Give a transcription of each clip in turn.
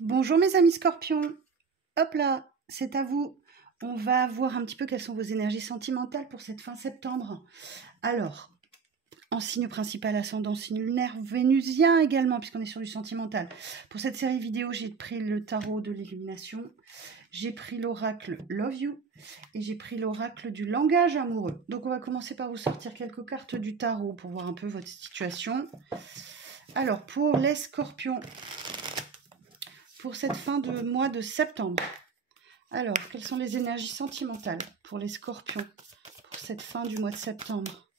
Bonjour mes amis scorpions, hop là, c'est à vous. On va voir un petit peu quelles sont vos énergies sentimentales pour cette fin septembre. Alors, en signe principal, ascendant, signe lunaire, vénusien également, puisqu'on est sur du sentimental. Pour cette série vidéo, j'ai pris le tarot de l'illumination, j'ai pris l'oracle Love You, et j'ai pris l'oracle du langage amoureux. Donc on va commencer par vous sortir quelques cartes du tarot pour voir un peu votre situation. Alors, pour les scorpions, pour cette fin de mois de septembre. Alors, quelles sont les énergies sentimentales pour les scorpions pour cette fin du mois de septembre?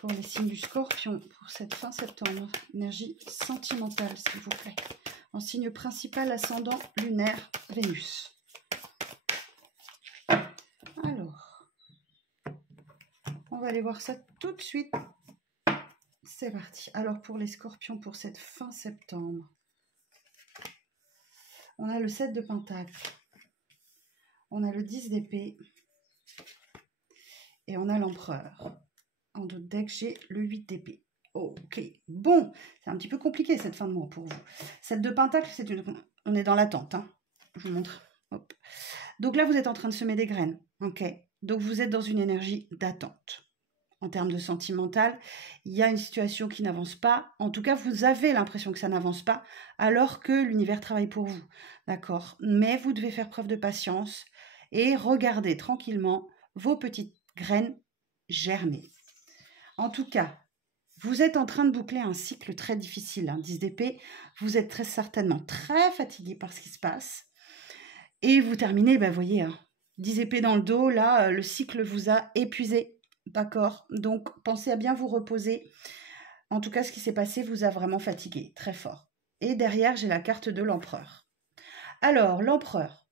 Pour les signes du scorpion pour cette fin septembre. Énergie sentimentale, s'il vous plaît. En signe principal, ascendant, lunaire, Vénus. Alors, on va aller voir ça tout de suite. C'est parti. Alors, pour les scorpions pour cette fin septembre. On a le 7 de Pentacle, on a le 10 d'épée et on a l'empereur. En d'autres decks, j'ai le 8 d'épée. Ok, bon, c'est un petit peu compliqué cette fin de mois pour vous. 7 de Pentacle, on est dans l'attente. Hein. Je vous montre. Hop. Donc là, vous êtes en train de semer des graines. Ok, donc vous êtes dans une énergie d'attente. En termes de sentimental, il y a une situation qui n'avance pas. En tout cas, vous avez l'impression que ça n'avance pas, alors que l'univers travaille pour vous. D'accord? Mais vous devez faire preuve de patience et regarder tranquillement vos petites graines germer. En tout cas, vous êtes en train de boucler un cycle très difficile, hein, 10 d'épée. Vous êtes très certainement très fatigué par ce qui se passe. Et vous terminez, vous voyez, hein, 10 épées dans le dos, là, le cycle vous a épuisé. D'accord, donc pensez à bien vous reposer. En tout cas, ce qui s'est passé vous a vraiment fatigué, très fort. Et derrière, j'ai la carte de l'empereur. Alors, l'empereur.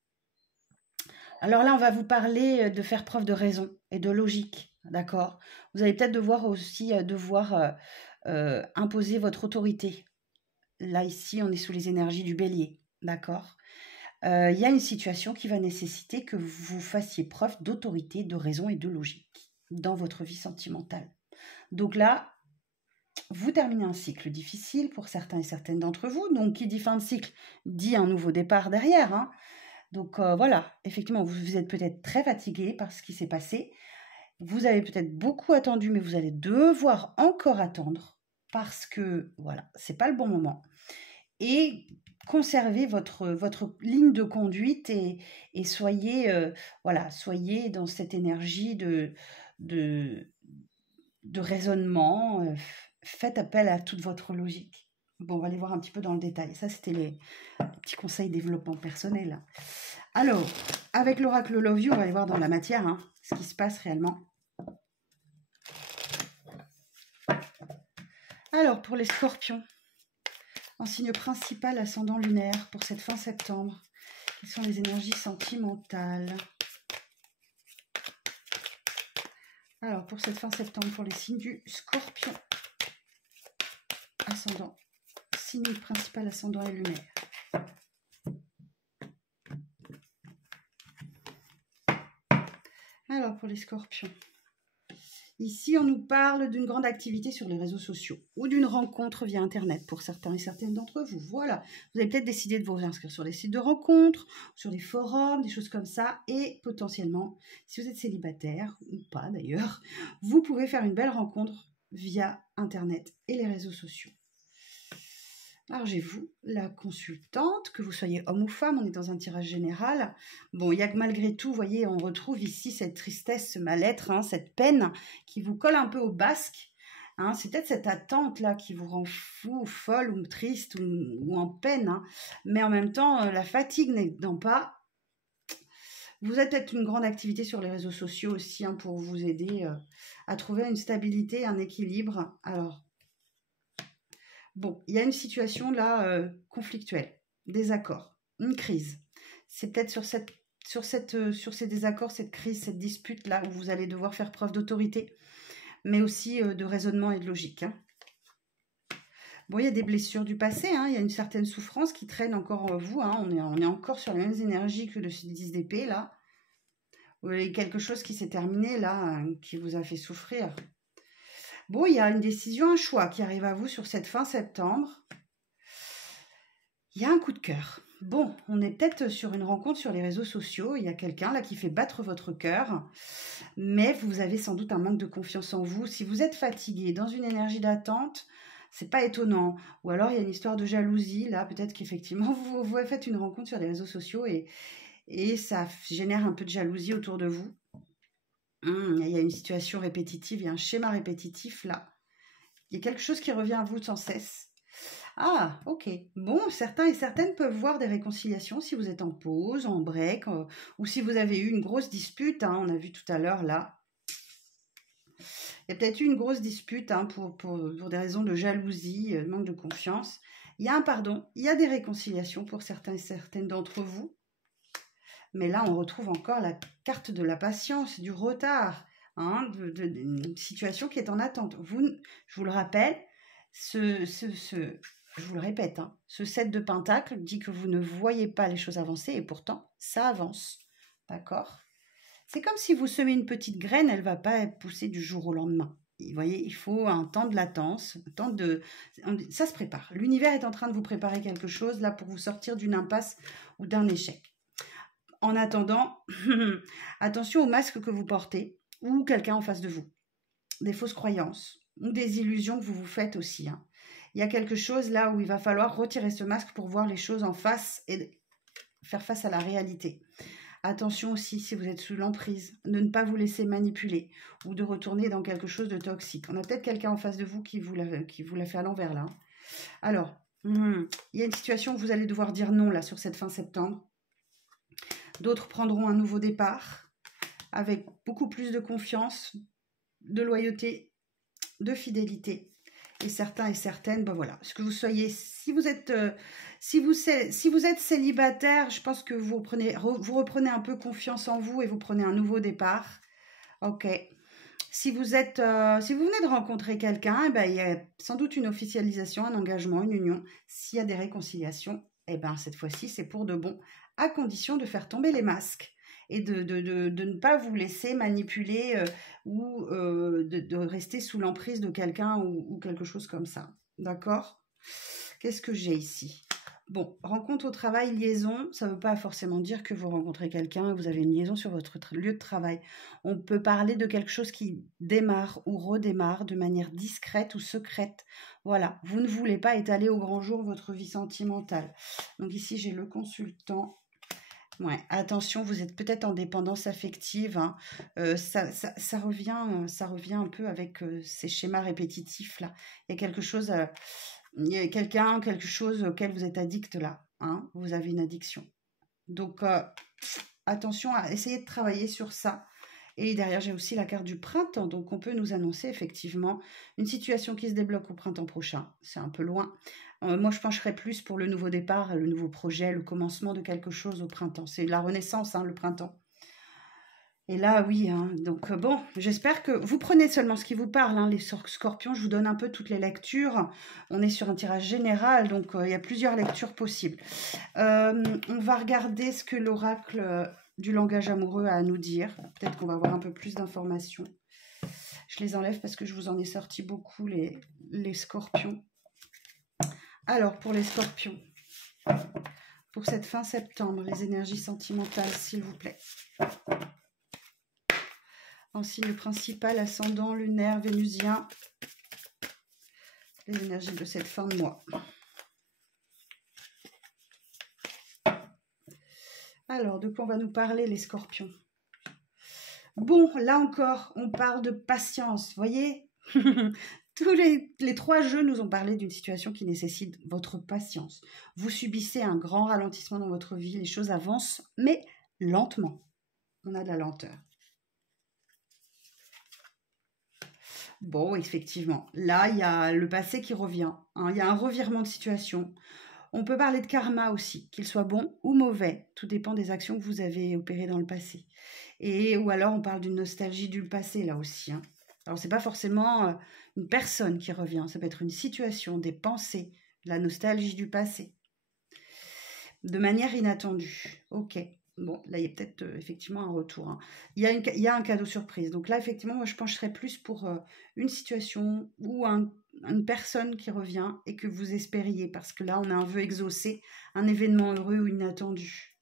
Alors là, on va vous parler de faire preuve de raison et de logique, d'accord? Vous allez peut-être devoir imposer votre autorité. Là, ici, on est sous les énergies du bélier, d'accord? Il y a une situation qui va nécessiter que vous fassiez preuve d'autorité, de raison et de logique dans votre vie sentimentale. Donc là, vous terminez un cycle difficile pour certains et certaines d'entre vous. Donc, qui dit fin de cycle, dit un nouveau départ derrière. Hein. Donc, voilà, effectivement, vous êtes peut-être très fatigué par ce qui s'est passé. Vous avez peut-être beaucoup attendu, mais vous allez devoir encore attendre parce que, voilà, c'est pas le bon moment. Et conservez votre ligne de conduite et soyez, soyez dans cette énergie de raisonnement, faites appel à toute votre logique. Bon, on va aller voir un petit peu dans le détail. Ça, c'était les petits conseils développement personnel. Alors, avec l'oracle Love You, on va aller voir dans la matière hein, ce qui se passe réellement. Alors, pour les scorpions, en signe principal, ascendant lunaire, pour cette fin septembre, quelles sont les énergies sentimentales? Alors, pour cette fin septembre, pour les signes du scorpion, ascendant, signe principal, ascendant et lunaire. Alors, pour les scorpions, ici, on nous parle d'une grande activité sur les réseaux sociaux ou d'une rencontre via Internet pour certains et certaines d'entre vous. Voilà, vous avez peut-être décidé de vous inscrire sur des sites de rencontres, sur des forums, des choses comme ça. Et potentiellement, si vous êtes célibataire ou pas d'ailleurs, vous pouvez faire une belle rencontre via Internet et les réseaux sociaux. Alors, j'ai vous, la consultante, que vous soyez homme ou femme, on est dans un tirage général. Bon, il y a que malgré tout, vous voyez, on retrouve ici cette tristesse, ce mal-être, hein, cette peine qui vous colle un peu au basque. Hein, c'est peut-être cette attente-là qui vous rend fou, folle ou triste ou en peine. Hein. Mais en même temps, la fatigue n'aidant pas, vous êtes peut-être une grande activité sur les réseaux sociaux aussi hein, pour vous aider à trouver une stabilité, un équilibre. Alors, bon, il y a une situation là conflictuelle, désaccord, une crise. C'est peut-être sur ces désaccords, cette crise, cette dispute là où vous allez devoir faire preuve d'autorité, mais aussi de raisonnement et de logique. Hein. Bon, il y a des blessures du passé, hein, il y a une certaine souffrance qui traîne encore en vous. Hein, on est encore sur les mêmes énergies que le 10 d'épée là. Il y a quelque chose qui s'est terminé là, qui vous a fait souffrir. Bon, il y a une décision, un choix qui arrive à vous sur cette fin septembre. Il y a un coup de cœur. Bon, on est peut-être sur une rencontre sur les réseaux sociaux. Il y a quelqu'un là qui fait battre votre cœur. Mais vous avez sans doute un manque de confiance en vous. Si vous êtes fatigué, dans une énergie d'attente, c'est pas étonnant. Ou alors il y a une histoire de jalousie. Là, peut-être qu'effectivement, vous faites une rencontre sur les réseaux sociaux et ça génère un peu de jalousie autour de vous. Il y a une situation répétitive, il y a un schéma répétitif là. Il y a quelque chose qui revient à vous sans cesse. Ah, ok. Bon, certains et certaines peuvent voir des réconciliations si vous êtes en pause, en break, ou si vous avez eu une grosse dispute, hein, on a vu tout à l'heure là. Il y a peut-être eu une grosse dispute hein, pour des raisons de jalousie, de manque de confiance. Il y a un pardon, il y a des réconciliations pour certains et certaines d'entre vous. Mais là, on retrouve encore la carte de la patience, du retard, hein, d'une situation qui est en attente. Je vous le rappelle, je vous le répète, hein, ce 7 de Pentacle dit que vous ne voyez pas les choses avancer et pourtant, ça avance. D'accord? C'est comme si vous semez une petite graine, elle ne va pas pousser du jour au lendemain. Vous voyez, il faut un temps de latence, ça se prépare. L'univers est en train de vous préparer quelque chose là pour vous sortir d'une impasse ou d'un échec. En attendant, attention au masque que vous portez ou quelqu'un en face de vous. Des fausses croyances ou des illusions que vous vous faites aussi. Hein. Il y a quelque chose là où il va falloir retirer ce masque pour voir les choses en face et faire face à la réalité. Attention aussi si vous êtes sous l'emprise, de ne pas vous laisser manipuler ou de retourner dans quelque chose de toxique. On a peut-être quelqu'un en face de vous qui vous l'a fait à l'envers là. Alors, il y a une situation où vous allez devoir dire non là sur cette fin septembre. D'autres prendront un nouveau départ avec beaucoup plus de confiance, de loyauté, de fidélité. Et certains et certaines, ben voilà, ce que vous soyez, si vous êtes célibataire, je pense que vous reprenez un peu confiance en vous et vous prenez un nouveau départ. Ok. Si vous venez de rencontrer quelqu'un, ben, il y a sans doute une officialisation, un engagement, une union. S'il y a des réconciliations, eh ben, cette fois-ci, c'est pour de bon, à condition de faire tomber les masques et de ne pas vous laisser manipuler ou de rester sous l'emprise de quelqu'un ou quelque chose comme ça. D'accord? Qu'est-ce que j'ai ici? Bon, rencontre au travail, liaison, ça ne veut pas forcément dire que vous rencontrez quelqu'un et vous avez une liaison sur votre lieu de travail. On peut parler de quelque chose qui démarre ou redémarre de manière discrète ou secrète. Voilà, vous ne voulez pas étaler au grand jour votre vie sentimentale. Donc ici, j'ai le consultant. Ouais, attention, vous êtes peut-être en dépendance affective. Hein. Ça revient un peu avec ces schémas répétitifs là. Il y a quelque chose... il y a quelque chose auquel vous êtes addict là. Hein, vous avez une addiction. Donc, attention à essayer de travailler sur ça. Et derrière, j'ai aussi la carte du printemps. Donc, on peut nous annoncer effectivement une situation qui se débloque au printemps prochain. C'est un peu loin. Moi, je pencherais plus pour le nouveau départ, le nouveau projet, le commencement de quelque chose au printemps. C'est la renaissance, hein, le printemps. Et là, oui, hein, donc bon, j'espère que vous prenez seulement ce qui vous parle, hein, les scorpions, je vous donne un peu toutes les lectures. On est sur un tirage général, donc il y a plusieurs lectures possibles. On va regarder ce que l'oracle du langage amoureux a à nous dire. Peut-être qu'on va avoir un peu plus d'informations. Je les enlève parce que je vous en ai sorti beaucoup, les scorpions. Alors, pour les scorpions, pour cette fin septembre, les énergies sentimentales, s'il vous plaît. En signe principal, ascendant, lunaire, vénusien, les énergies de cette fin de mois. Alors, de quoi on va nous parler, les scorpions? Bon, là encore, on parle de patience, vous voyez. Tous les 3 jeux nous ont parlé d'une situation qui nécessite votre patience. Vous subissez un grand ralentissement dans votre vie, les choses avancent, mais lentement. On a de la lenteur. Bon, effectivement, là, il y a le passé qui revient. Hein, il y a un revirement de situation. On peut parler de karma aussi, qu'il soit bon ou mauvais. Tout dépend des actions que vous avez opérées dans le passé. Ou alors, on parle d'une nostalgie du passé, là aussi. Hein. Alors, ce n'est pas forcément une personne qui revient. Ça peut être une situation, des pensées, de la nostalgie du passé. De manière inattendue. Ok. Bon, là, il y a peut-être effectivement un retour. Hein. Il y a un cadeau surprise. Donc là, effectivement, moi, je pencherais plus pour une situation ou une personne qui revient et que vous espériez, parce que là, on a un vœu exaucé, un événement heureux ou inattendu.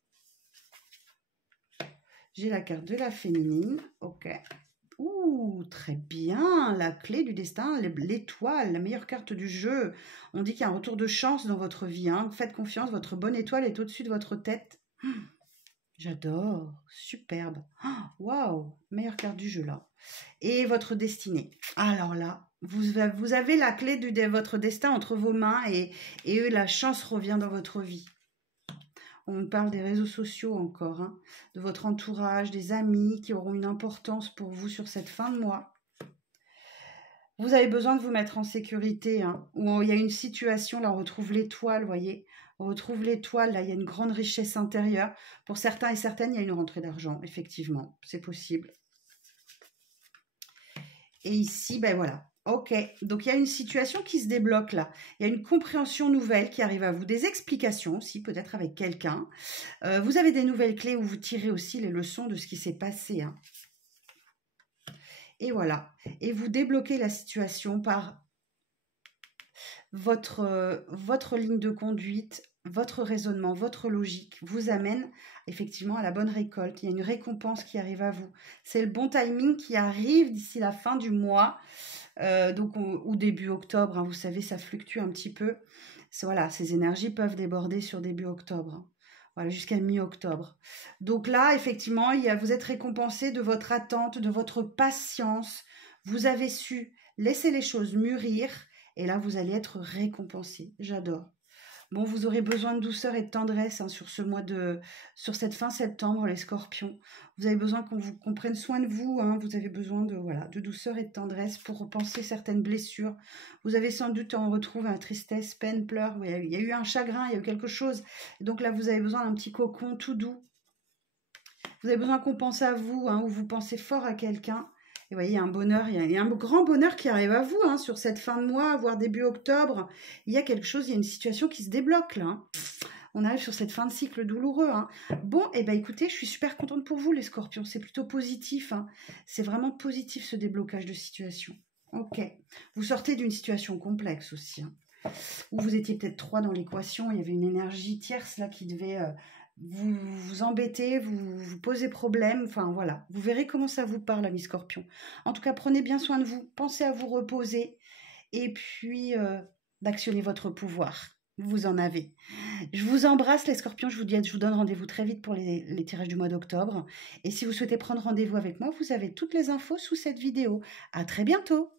J'ai la carte de la féminine, ok. Ouh, très bien, la clé du destin, l'étoile, la meilleure carte du jeu. On dit qu'il y a un retour de chance dans votre vie, hein. Faites confiance, votre bonne étoile est au-dessus de votre tête. J'adore, superbe. Waouh, meilleure carte du jeu là. Et votre destinée. Alors là, vous avez la clé de votre destin entre vos mains et la chance revient dans votre vie. On parle des réseaux sociaux encore, hein, de votre entourage, des amis qui auront une importance pour vous sur cette fin de mois. Vous avez besoin de vous mettre en sécurité, hein, où il y a une situation, là on retrouve l'étoile, vous voyez. On retrouve l'étoile, là il y a une grande richesse intérieure. Pour certains et certaines, il y a une rentrée d'argent, effectivement, c'est possible. Et ici, ben voilà. Ok, donc il y a une situation qui se débloque là. Il y a une compréhension nouvelle qui arrive à vous, des explications aussi, peut-être avec quelqu'un. Vous avez des nouvelles clés où vous tirez aussi les leçons de ce qui s'est passé. Hein. Et voilà. Et vous débloquez la situation par votre ligne de conduite, votre raisonnement, votre logique vous amène effectivement à la bonne récolte. Il y a une récompense qui arrive à vous. C'est le bon timing qui arrive d'ici la fin du mois. Donc ou début octobre, hein, vous savez, ça fluctue un petit peu. Voilà, ces énergies peuvent déborder sur début octobre. Hein. Voilà, jusqu'à mi-octobre. Donc là, effectivement, vous êtes récompensé de votre attente, de votre patience. Vous avez su laisser les choses mûrir et là, vous allez être récompensé. J'adore. Bon, vous aurez besoin de douceur et de tendresse hein, sur cette fin septembre, les scorpions. Vous avez besoin qu'on prenne soin de vous. Hein, vous avez besoin de douceur et de tendresse pour repenser certaines blessures. Vous avez sans doute en retrouvé un tristesse, peine, pleurs. Il y a eu un chagrin, il y a eu quelque chose. Donc là, vous avez besoin d'un petit cocon tout doux. Vous avez besoin qu'on pense à vous, hein, ou vous pensez fort à quelqu'un. Et vous voyez, il y a un bonheur, il y a un grand bonheur qui arrive à vous hein, sur cette fin de mois, voire début octobre. Il y a quelque chose, il y a une situation qui se débloque là. Hein. On arrive sur cette fin de cycle douloureux. Hein. Bon, et ben écoutez, je suis super contente pour vous les scorpions. C'est plutôt positif. Hein. C'est vraiment positif ce déblocage de situation. Ok. Vous sortez d'une situation complexe aussi. Hein, où vous étiez peut-être 3 dans l'équation. Il y avait une énergie tierce là qui devait... vous embêtez, vous posez problème, enfin voilà. Vous verrez comment ça vous parle, amis scorpions. En tout cas, prenez bien soin de vous, pensez à vous reposer et puis d'actionner votre pouvoir. Vous en avez. Je vous embrasse les scorpions, je vous donne rendez-vous très vite pour les tirages du mois d'octobre. Et si vous souhaitez prendre rendez-vous avec moi, vous avez toutes les infos sous cette vidéo. À très bientôt.